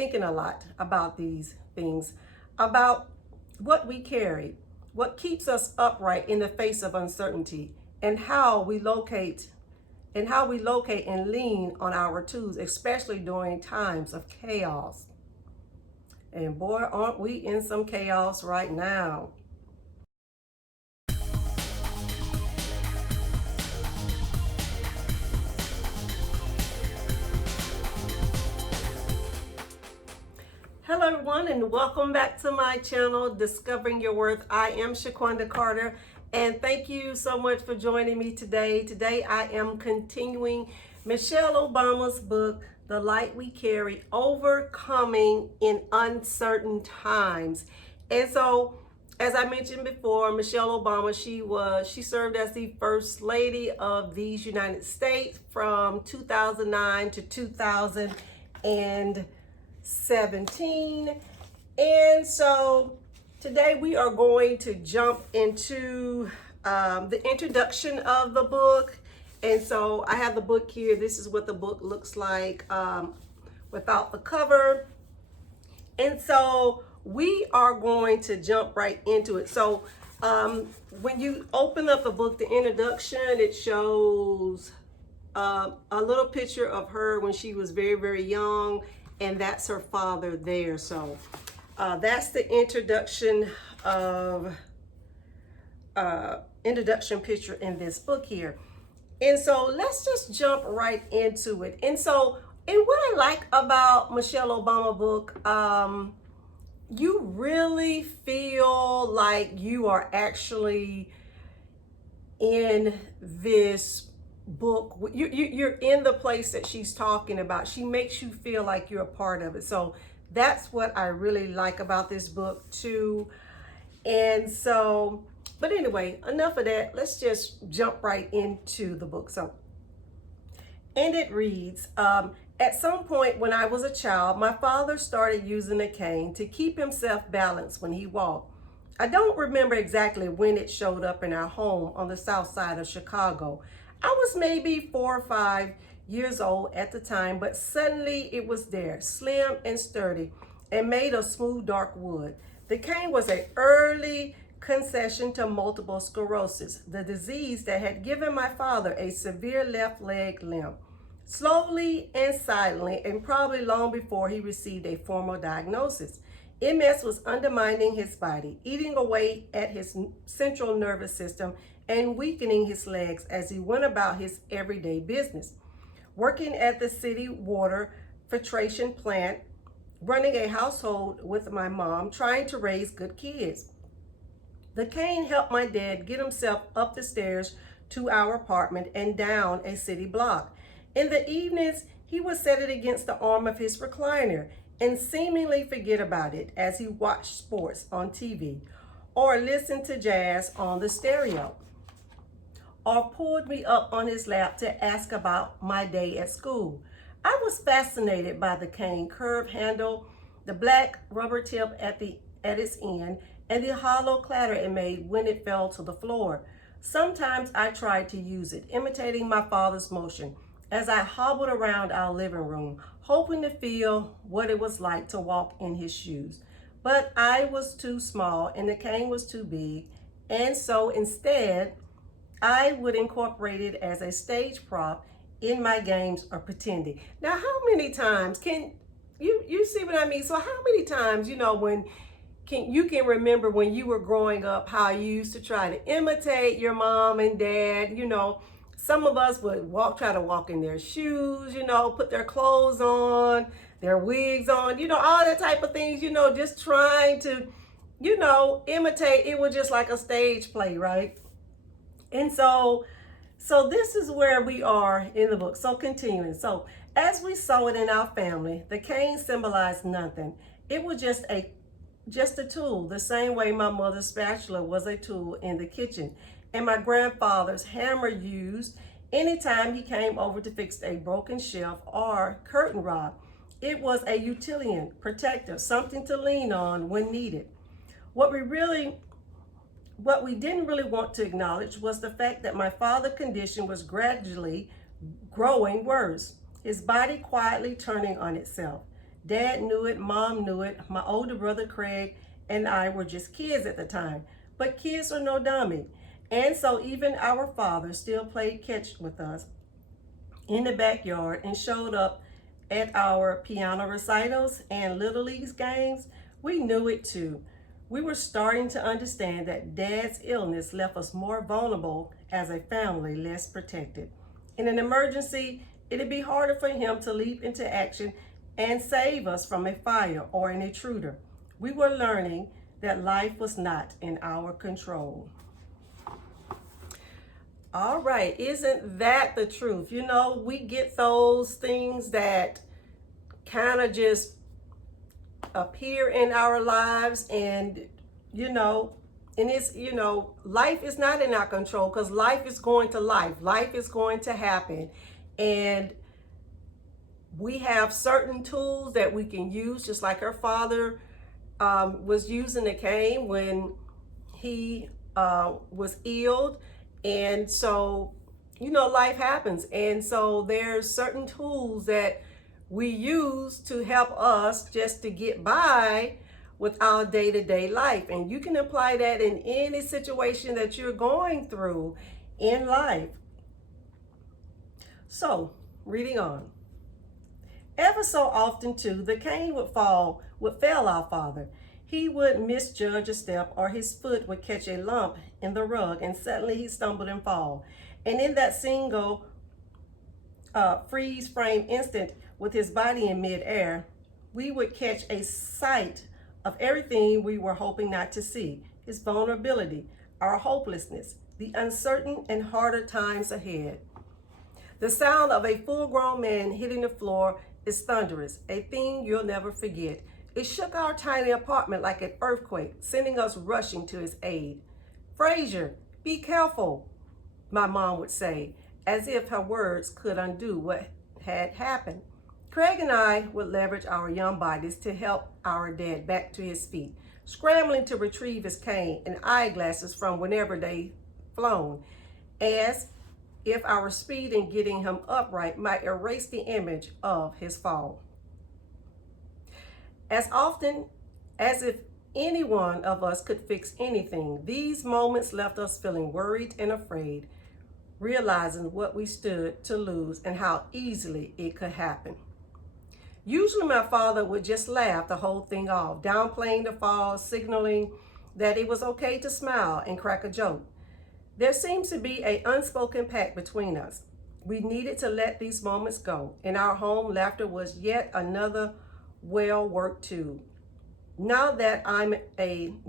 thinking a lot about these things, about what we carry, what keeps us upright in the face of uncertainty, and how we locate and lean on our tools, especially during times of chaos. And boy, aren't we in some chaos right now. Hello everyone, and welcome back to my channel, Discovering Your Worth. I am Shaquonda Carter, and thank you so much for joining me today. Today I am continuing Michelle Obama's book, The Light We Carry, Overcoming in Uncertain Times. And so, as I mentioned before, Michelle Obama, she served as the First Lady of these United States from 2009 to 2017. And so today we are going to jump into the introduction of the book. And so I have the book here. This is what the book looks like without the cover. And so we are going to jump right into it. So when you open up the book, the introduction, it shows a little picture of her when she was very, very young, and that's her father there. So that's the introduction picture in this book here. And so let's just jump right into it. And what I like about Michelle Obama book, you really feel like you are actually in this book. You're in the place that she's talking about. She makes you feel like you're a part of it. So that's what I really like about this book too. And so, but anyway, enough of that. Let's just jump right into the book. So, and it reads, at some point when I was a child, my father started using a cane to keep himself balanced when he walked. I don't remember exactly when it showed up in our home on the south side of Chicago. I was maybe 4 or 5 years old at the time, but suddenly it was there, slim and sturdy, and made of smooth dark wood. The cane was an early concession to multiple sclerosis, the disease that had given my father a severe left leg limp. Slowly and silently, and probably long before he received a formal diagnosis, MS was undermining his body, eating away at his central nervous system, and weakening his legs as he went about his everyday business. Working at the city water filtration plant, running a household with my mom, trying to raise good kids. The cane helped my dad get himself up the stairs to our apartment and down a city block. In the evenings, he would set it against the arm of his recliner and seemingly forget about it as he watched sports on TV or listened to jazz on the stereo, or pulled me up on his lap to ask about my day at school. I was fascinated by the cane curved handle, the black rubber tip at its end, and the hollow clatter it made when it fell to the floor. Sometimes I tried to use it, imitating my father's motion, as I hobbled around our living room, hoping to feel what it was like to walk in his shoes. But I was too small and the cane was too big, and so instead, I would incorporate it as a stage prop in my games or pretending. Now, how many times can you see what I mean? So how many times, when you can remember when you were growing up, how you used to try to imitate your mom and dad? Some of us would try to walk in their shoes, put their clothes on, their wigs on, all that type of things, just trying to, imitate. It was just like a stage play, right? And so this is where we are in the book. So continuing. So as we saw it in our family, the cane symbolized nothing. It was just a tool, the same way my mother's spatula was a tool in the kitchen, and my grandfather's hammer used anytime he came over to fix a broken shelf or curtain rod. It was a utilitarian, protective, something to lean on when needed. What we didn't really want to acknowledge was the fact that my father's condition was gradually growing worse, his body quietly turning on itself. Dad knew it, Mom knew it. My older brother Craig and I were just kids at the time. But kids are no dummy. And so even our father still played catch with us in the backyard and showed up at our piano recitals and Little Leagues games. We knew it too. We were starting to understand that Dad's illness left us more vulnerable as a family, less protected. In an emergency, it'd be harder for him to leap into action and save us from a fire or an intruder. We were learning that life was not in our control. All right, isn't that the truth? You know, we get those things that kind of just appear in our lives, and life is not in our control, because life is going to life is going to happen, and we have certain tools that we can use, just like our father was using the cane when he was ill. And so, life happens. And so there's certain tools that we use to help us just to get by with our day-to-day life. And you can apply that in any situation that you're going through in life. So, reading on. Ever so often too, the cane would fail our father. He would misjudge a step, or his foot would catch a lump in the rug, and suddenly he stumbled and fall. And in that single freeze frame instant, with his body in midair, we would catch a sight of everything we were hoping not to see: his vulnerability, our hopelessness, the uncertain and harder times ahead. The sound of a full-grown man hitting the floor is thunderous, a thing you'll never forget. It shook our tiny apartment like an earthquake, sending us rushing to his aid. "Frazier, be careful," my mom would say, as if her words could undo what had happened. Craig and I would leverage our young bodies to help our dad back to his feet, scrambling to retrieve his cane and eyeglasses from whenever they flown, as if our speed in getting him upright might erase the image of his fall. As often as if any one of us could fix anything, these moments left us feeling worried and afraid, realizing what we stood to lose and how easily it could happen. Usually my father would just laugh the whole thing off, downplaying the fall, signaling that it was okay to smile and crack a joke. There seems to be an unspoken pact between us. We needed to let these moments go. In our home, laughter was yet another well-worked tool. Now that I'm an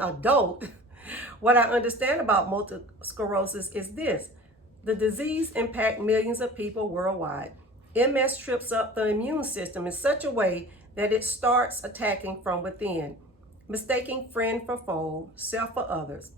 adult, what I understand about multiple sclerosis is this: the disease impacts millions of people worldwide. MS trips up the immune system in such a way that it starts attacking from within, mistaking friend for foe, self for others.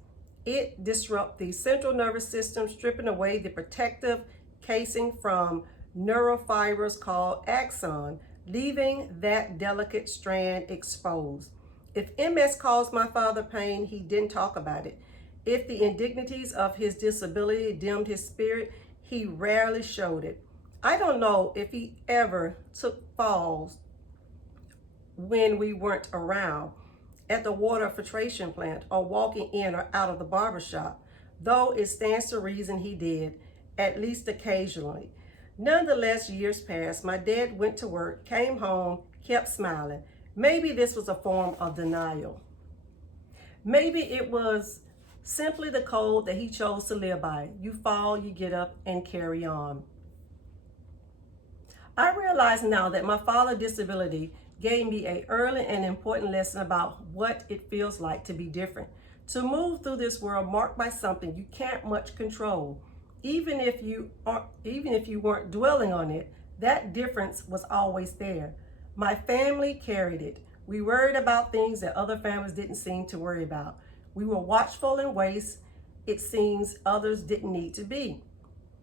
It disrupts the central nervous system, stripping away the protective casing from neurofibers called axon, leaving that delicate strand exposed. If MS caused my father pain, he didn't talk about it. If the indignities of his disability dimmed his spirit, he rarely showed it. I don't know if he ever took falls when we weren't around, at the water filtration plant, or walking in or out of the barbershop, though it stands to reason he did, at least occasionally. Nonetheless, years passed. My dad went to work, came home, kept smiling. Maybe this was a form of denial. Maybe it was simply the code that he chose to live by. You fall, you get up, and carry on. I realize now that my father's disability gave me an early and important lesson about what it feels like to be different, to move through this world marked by something you can't much control. Even if you weren't dwelling on it, that difference was always there. My family carried it. We worried about things that other families didn't seem to worry about. We were watchful in ways it seems others didn't need to be.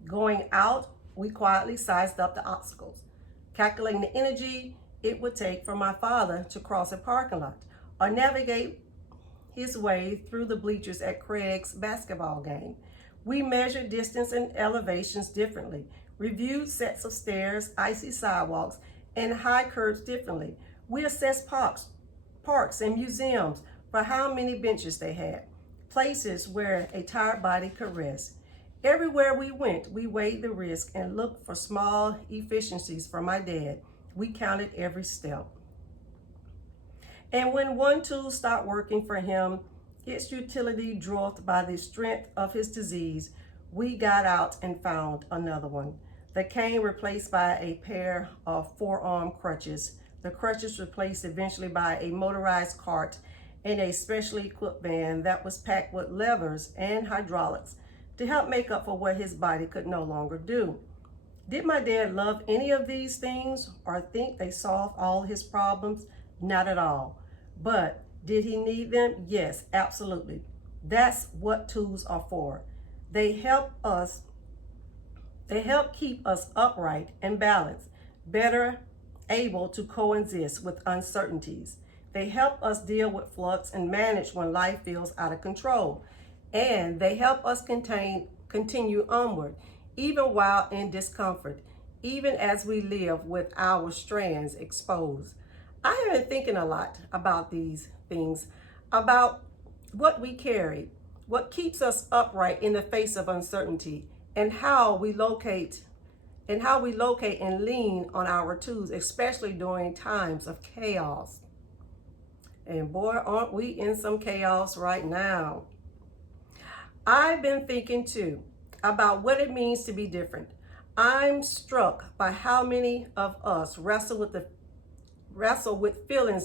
Going out, we quietly sized up the obstacles, calculating the energy it would take for my father to cross a parking lot or navigate his way through the bleachers at Craig's basketball game. We measured distance and elevations differently. reviewed sets of stairs, icy sidewalks, and high curbs differently. We assessed parks and museums for how many benches they had, places where a tired body could rest. Everywhere we went, we weighed the risk and looked for small efficiencies for my dad. We counted every step. And when one tool stopped working for him, its utility dwarfed by the strength of his disease, we got out and found another one. The cane replaced by a pair of four-arm crutches. The crutches replaced eventually by a motorized cart and a specially equipped van that was packed with levers and hydraulics to help make up for what his body could no longer do. Did my dad love any of these things or think they solved all his problems? Not at all. But did he need them? Yes, absolutely. That's what tools are for. They help keep us upright and balanced, better able to coexist with uncertainties. They help us deal with flux and manage when life feels out of control. And they help us continue onward, even while in discomfort, even as we live with our strands exposed. I have been thinking a lot about these things, about what we carry, what keeps us upright in the face of uncertainty, and how we locate and lean on our tools, especially during times of chaos. And boy, aren't we in some chaos right now. I've been thinking too about what it means to be different. I'm struck by how many of us wrestle with feeling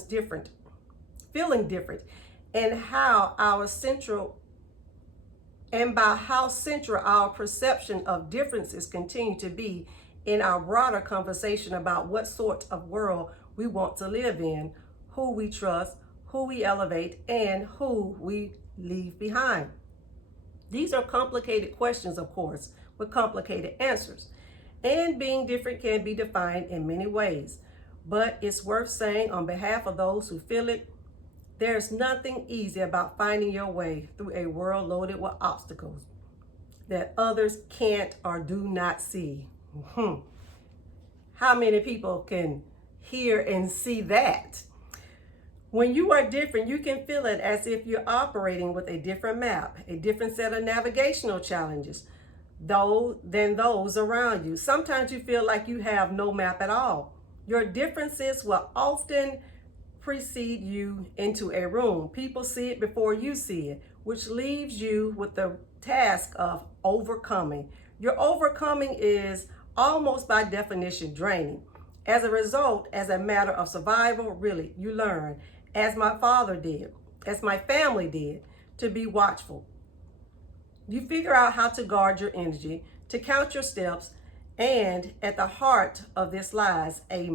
different, and by how central our perception of differences continue to be in our broader conversation about what sort of world we want to live in, who we trust, who we elevate, and who we leave behind. These are complicated questions, of course, with complicated answers. And being different can be defined in many ways. But it's worth saying on behalf of those who feel it, there's nothing easy about finding your way through a world loaded with obstacles that others can't or do not see. How many people can hear and see that? When you are different, you can feel it as if you're operating with a different map, a different set of navigational challenges than those around you. Sometimes you feel like you have no map at all. Your differences will often precede you into a room. People see it before you see it, which leaves you with the task of overcoming. Your overcoming is almost by definition draining. As a result, as a matter of survival, really, you learn, as my father did, as my family did, to be watchful. You figure out how to guard your energy, to count your steps, and at the heart of this lies a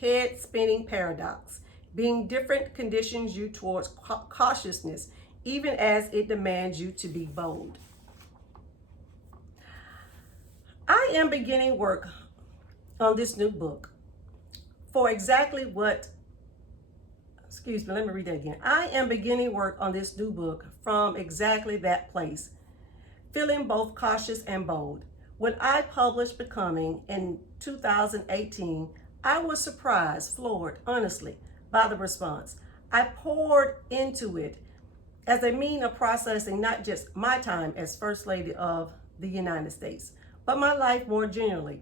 head-spinning paradox. Being different conditions you towards cautiousness, even as it demands you to be bold. I am beginning work on this new book for exactly what, let me read that again. I am beginning work on this new book from exactly that place, feeling both cautious and bold. When I published Becoming in 2018, I was surprised, floored, honestly, by the response. I poured into it as a mean of processing not just my time as First Lady of the United States, but my life more generally.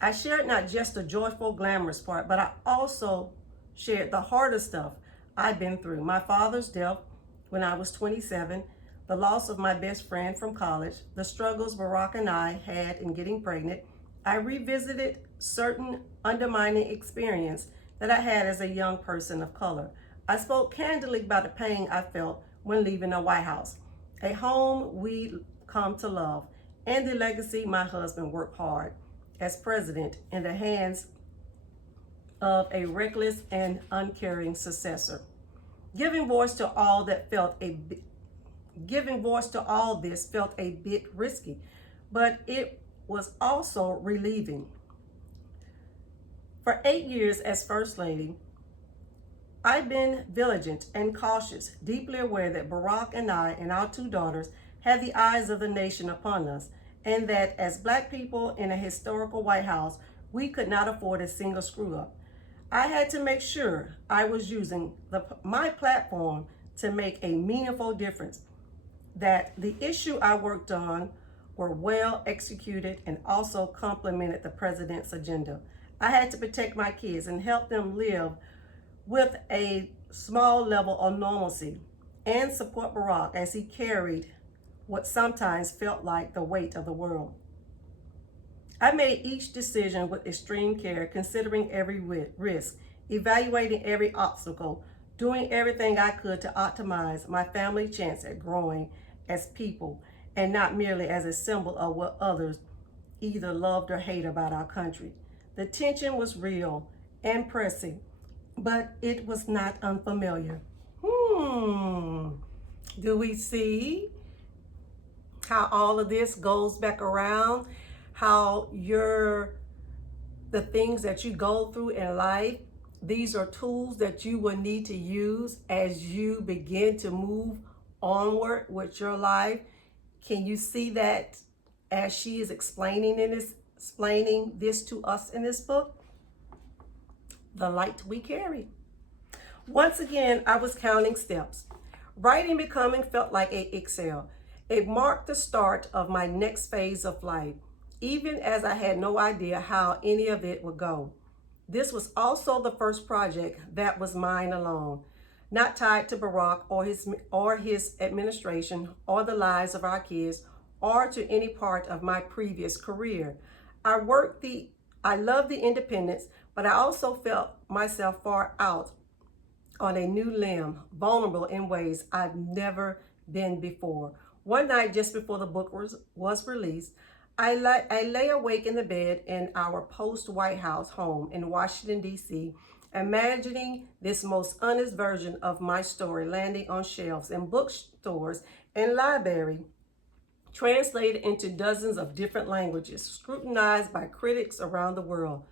I shared not just the joyful, glamorous part, but I also shared the harder stuff I've been through. My father's death when I was 27, the loss of my best friend from college, the struggles Barack and I had in getting pregnant. I revisited certain undermining experience that I had as a young person of color. I spoke candidly about the pain I felt when leaving the White House, a home we'd come to love, and the legacy my husband worked hard as president in the hands of a reckless and uncaring successor. Giving voice to all this felt a bit risky, but it was also relieving. For 8 years as First Lady, I've been vigilant and cautious, deeply aware that Barack and I and our 2 daughters had the eyes of the nation upon us, and that as Black people in a historical White House, we could not afford a single screw up. I had to make sure I was using my platform to make a meaningful difference, that the issue I worked on were well executed and also complemented the president's agenda. I had to protect my kids and help them live with a small level of normalcy and support Barack as he carried what sometimes felt like the weight of the world. I made each decision with extreme care, considering every risk, evaluating every obstacle, doing everything I could to optimize my family's chance at growing as people and not merely as a symbol of what others either loved or hate about our country. The tension was real and pressing, but it was not unfamiliar. Do we see how all of this goes back around? How the things that you go through in life, these are tools that you will need to use as you begin to move onward with your life. Can you see that as she is explaining this to us in this book? The light we carry. Once again, I was counting steps. Writing Becoming felt like a excel. It marked the start of my next phase of life, even as I had no idea how any of it would go. This was also the first project that was mine alone, not tied to Barack or his administration or the lives of our kids or to any part of my previous career. I loved the independence, but I also felt myself far out on a new limb, vulnerable in ways I've never been before. One night, just before the book was released, I lay awake in the bed in our post-White House home in Washington, D.C., imagining this most honest version of my story landing on shelves in bookstores and libraries, translated into dozens of different languages, scrutinized by critics around the world.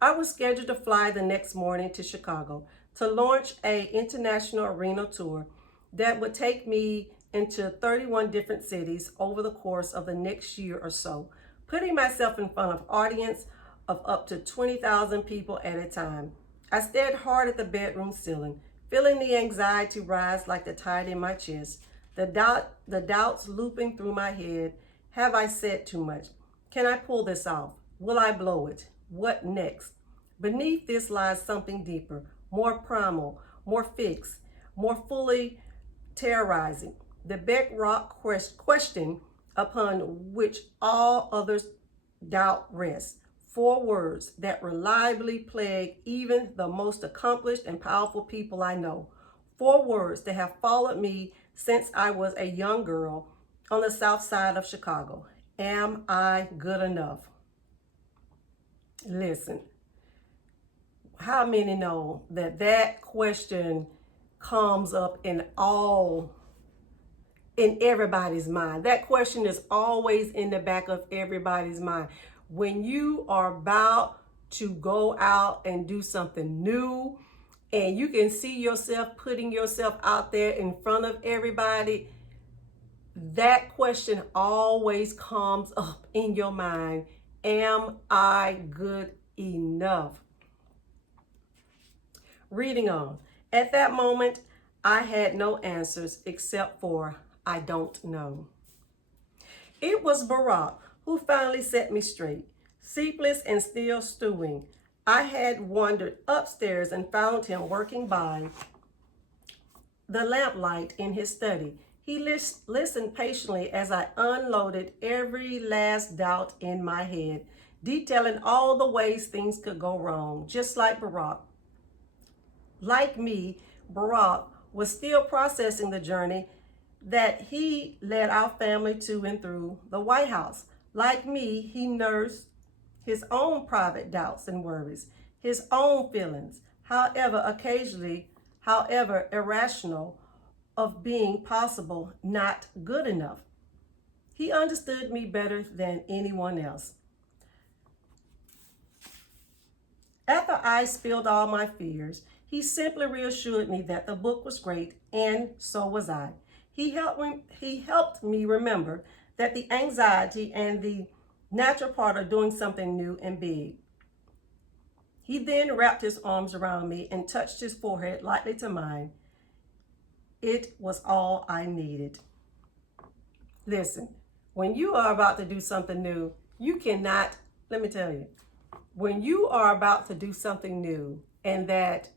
I was scheduled to fly the next morning to Chicago to launch an international arena tour that would take me into 31 different cities over the course of the next year or so, putting myself in front of an audience of up to 20,000 people at a time. I stared hard at the bedroom ceiling, feeling the anxiety rise like the tide in my chest, the doubts looping through my head. Have I said too much? Can I pull this off? Will I blow it? What next? Beneath this lies something deeper, more primal, more fixed, more fully terrorizing. The bedrock question upon which all others doubt rests. 4 words that reliably plague even the most accomplished and powerful people I know. 4 words that have followed me since I was a young girl on the south side of Chicago. Am I good enough? Listen, how many know that question comes up in everybody's mind? That question is always in the back of everybody's mind. When you are about to go out and do something new and you can see yourself putting yourself out there in front of everybody, that question always comes up in your mind. Am I good enough? Reading on. At that moment, I had no answers except for I don't know. It was Barack who finally set me straight. Sleepless and still stewing, I had wandered upstairs and found him working by the lamplight in his study. He listened patiently as I unloaded every last doubt in my head, detailing all the ways things could go wrong, just like Barack. Like me, Barack was still processing the journey that he led our family to and through the White House. Like me, he nursed his own private doubts and worries, his own feelings, however irrational, of being possible not good enough. He understood me better than anyone else. After I spilled all my fears, he simply reassured me that the book was great, and so was I. He helped me remember that the anxiety and the natural part of doing something new and big. He then wrapped his arms around me and touched his forehead lightly to mine. It was all I needed. Listen, when you are about to do something new, you cannot, let me tell you, when you are about to do something new and that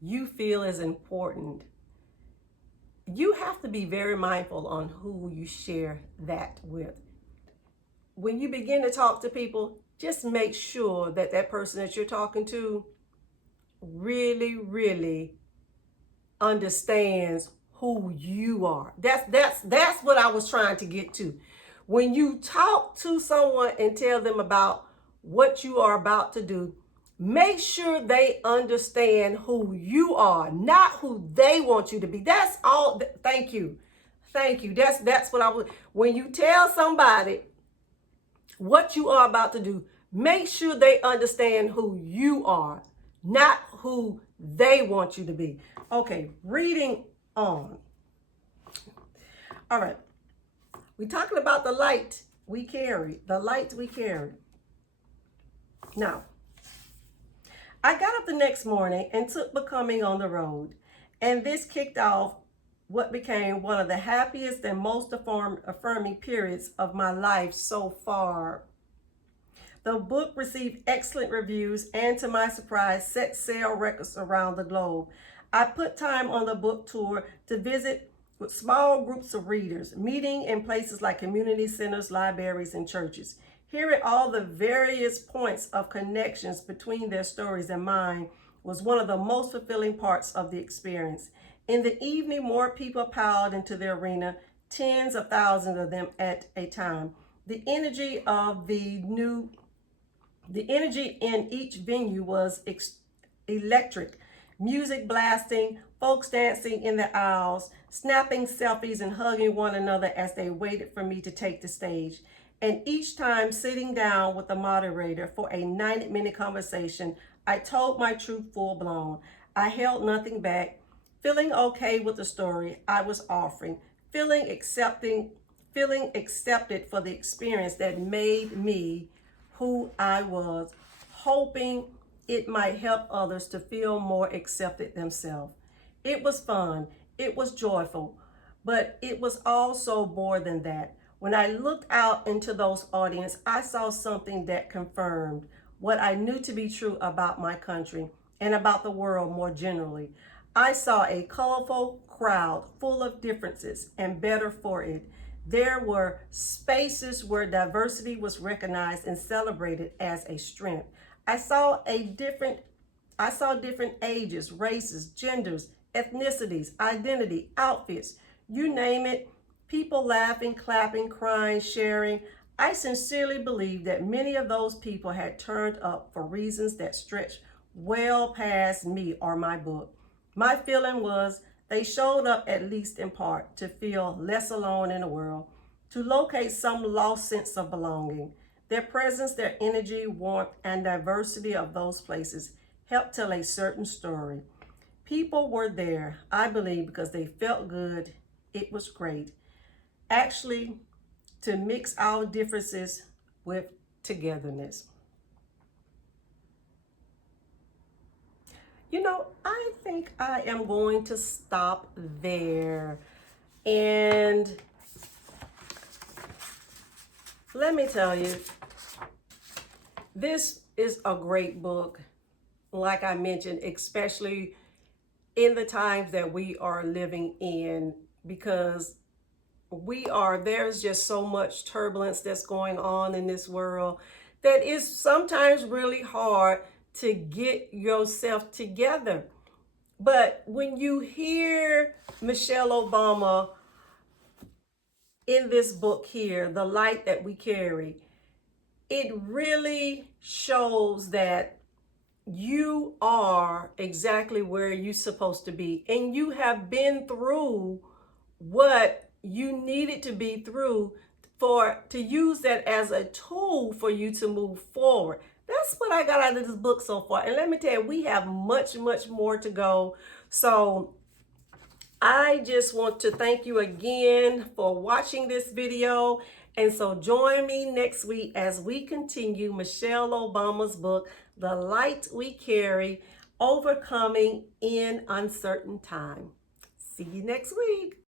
you feel is important, you have to be very mindful on who you share that with. When you begin to talk to people, just make sure that that person that you're talking to really understands who you are. That's what I was trying to get to. When you talk to someone and tell them about what you are about to do, make sure they understand who you are, not who they want you to be. That's all. Thank you. Thank you. That's what I would. When you tell somebody what you are about to do, make sure they understand who you are, not who they want you to be. Okay, reading on. All right. We're talking about the light we carry, the light we carry. Now, I got up the next morning and took becoming on the road, and this kicked off what became one of the happiest and most affirming periods of my life so far. The book received excellent reviews and, to my surprise, set sale records around the globe. I put time on the book tour to visit with small groups of readers, meeting in places like community centers, libraries, and churches. Hearing all the various points of connections between their stories and mine was one of the most fulfilling parts of the experience. In the evening, more people piled into the arena, tens of thousands of them at a time. The energy in each venue was electric. Music blasting, folks dancing in the aisles, snapping selfies and hugging one another as they waited for me to take the stage. And each time sitting down with the moderator for a 90-minute conversation, I told my truth full blown. I held nothing back, feeling okay with the story I was offering, feeling accepted for the experience that made me who I was, hoping it might help others to feel more accepted themselves. It was fun, it was joyful, but it was also more than that. When I looked out into those audiences, I saw something that confirmed what I knew to be true about my country and about the world more generally. I saw a colorful crowd full of differences and better for it. There were spaces where diversity was recognized and celebrated as a strength. I saw different ages, races, genders, ethnicities, identity, outfits, you name it, people laughing, clapping, crying, sharing. I sincerely believe that many of those people had turned up for reasons that stretched well past me or my book. My feeling was they showed up at least in part to feel less alone in the world, to locate some lost sense of belonging. Their presence, their energy, warmth, and diversity of those places helped tell a certain story. People were there, I believe, because they felt good. It was great. Actually, to mix our differences with togetherness. You know, I think I am going to stop there. And let me tell you, this is a great book, like I mentioned, especially in the times that we are living in, because there's just so much turbulence that's going on in this world that is sometimes really hard to get yourself together. But when you hear Michelle Obama in this book here, The Light That We Carry, it really shows that you are exactly where you're supposed to be, and you have been through what you needed to be through to use that as a tool for you to move forward. That's what I got out of this book so far. And let me tell you, we have much more to go. So I just want to thank you again for watching this video. And so join me next week as we continue Michelle Obama's book, The Light We Carry, Overcoming in Uncertain Time. See you next week.